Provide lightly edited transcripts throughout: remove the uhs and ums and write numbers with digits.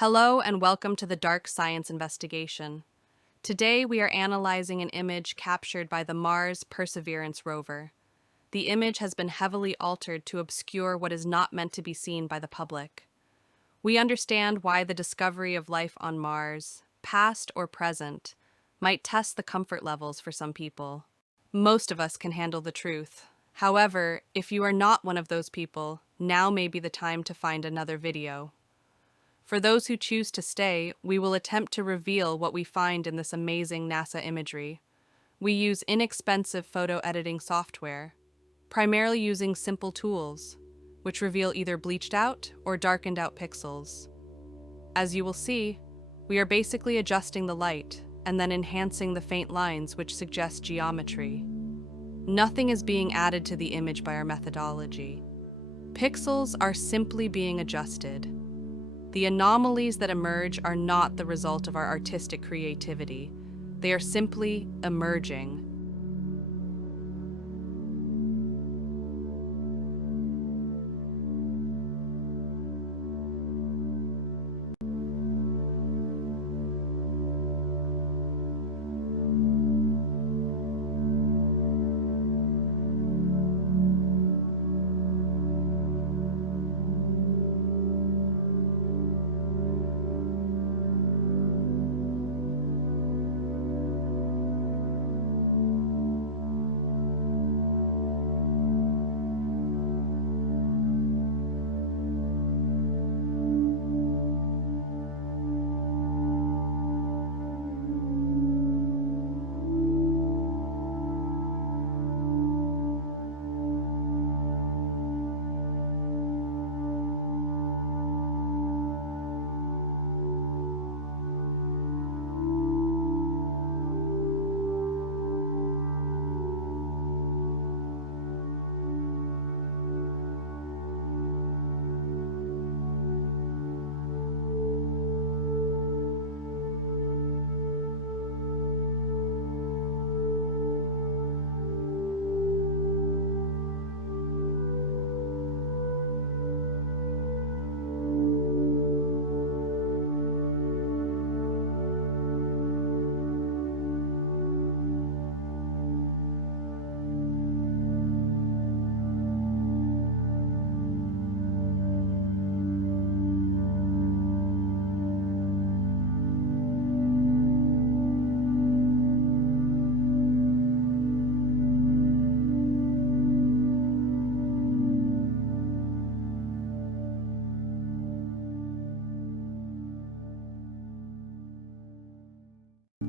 Hello and welcome to the Dark Science Investigation. Today we are analyzing an image captured by the Mars Perseverance Rover. The image has been heavily altered to obscure what is not meant to be seen by the public. We understand why the discovery of life on Mars, past or present, might test the comfort levels for some people. Most of us can handle the truth. However, if you are not one of those people, now may be the time to find another video. For those who choose to stay, we will attempt to reveal what we find in this amazing NASA imagery. We use inexpensive photo editing software, primarily using simple tools, which reveal either bleached out or darkened out pixels. As you will see, we are basically adjusting the light and then enhancing the faint lines which suggest geometry. Nothing is being added to the image by our methodology. Pixels are simply being adjusted. The anomalies that emerge are not the result of our artistic creativity. They are simply emerging.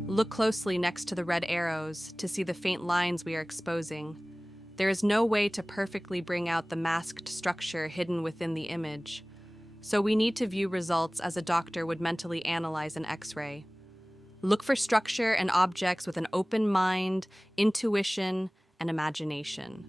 Look closely next to the red arrows to see the faint lines we are exposing. There is no way to perfectly bring out the masked structure hidden within the image, so we need to view results as a doctor would mentally analyze an X-ray. Look for structure and objects with an open mind, intuition, and imagination.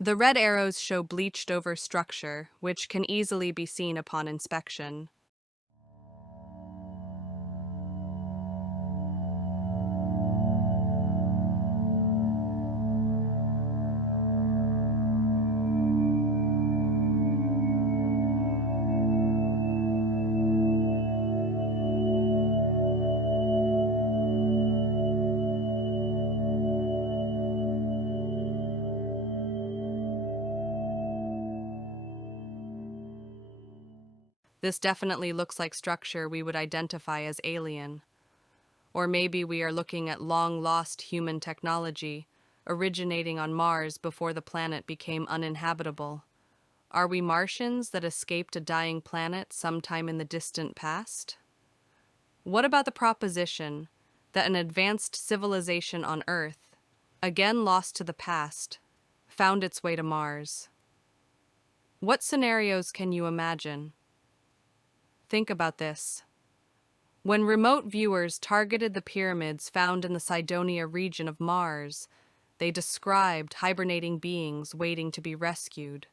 The red arrows show bleached over structure, which can easily be seen upon inspection. This definitely looks like structure we would identify as alien. Or maybe we are looking at long-lost human technology, originating on Mars before the planet became uninhabitable. Are we Martians that escaped a dying planet sometime in the distant past? What about the proposition that an advanced civilization on Earth, again lost to the past, found its way to Mars? What scenarios can you imagine? Think about this. When remote viewers targeted the pyramids found in the Cydonia region of Mars, they described hibernating beings waiting to be rescued.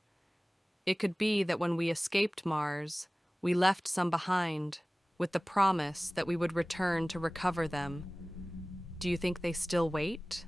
It could be that when we escaped Mars, we left some behind, with the promise that we would return to recover them. Do you think they still wait?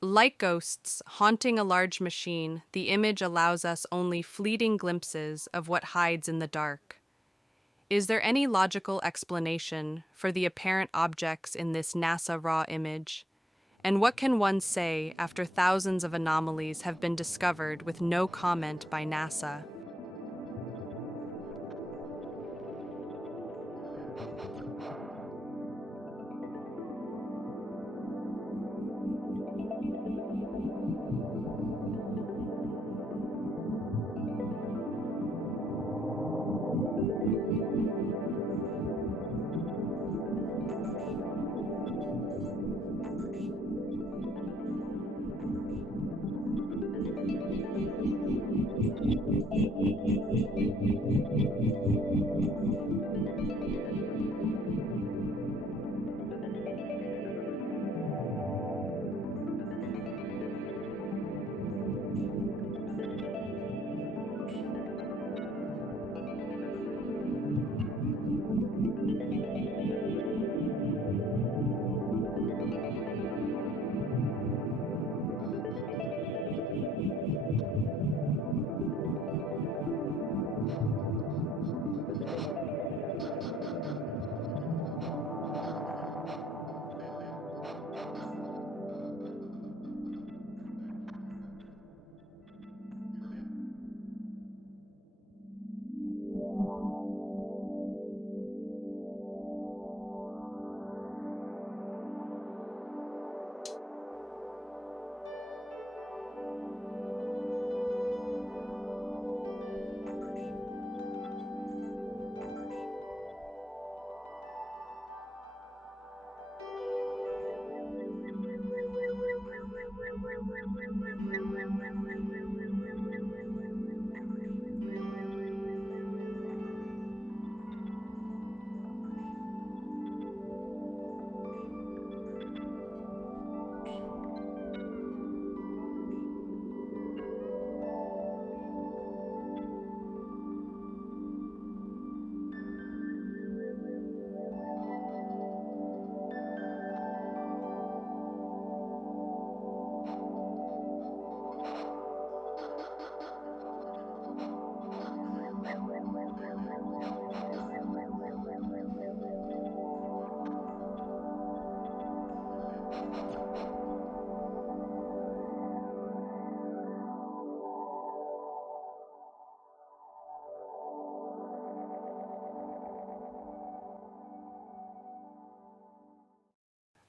Like ghosts haunting a large machine, the image allows us only fleeting glimpses of what hides in the dark. Is there any logical explanation for the apparent objects in this NASA raw image? And what can one say after thousands of anomalies have been discovered with no comment by NASA?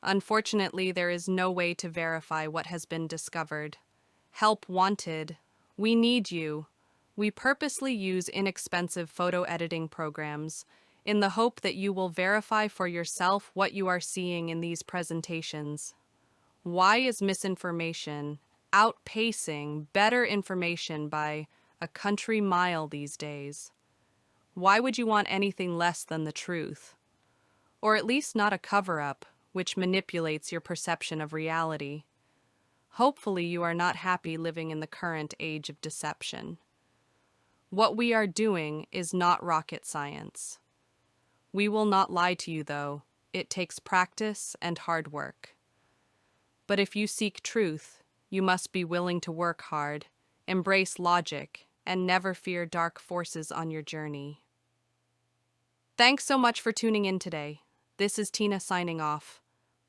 Unfortunately, there is no way to verify what has been discovered. Help wanted. We need you. We purposely use inexpensive photo editing programs in the hope that you will verify for yourself what you are seeing in these presentations. Why is misinformation outpacing better information by a country mile these days? Why would you want anything less than the truth? Or at least not a cover-up, which manipulates your perception of reality. Hopefully you are not happy living in the current age of deception. What we are doing is not rocket science. We will not lie to you, though. It takes practice and hard work. But if you seek truth, you must be willing to work hard, embrace logic, and never fear dark forces on your journey. Thanks so much for tuning in today. This is Tina signing off.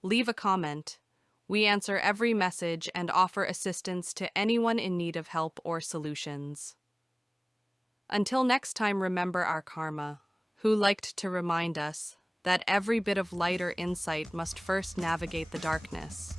Leave a comment. We answer every message and offer assistance to anyone in need of help or solutions. Until next time, remember our karma, who liked to remind us that every bit of light or insight must first navigate the darkness.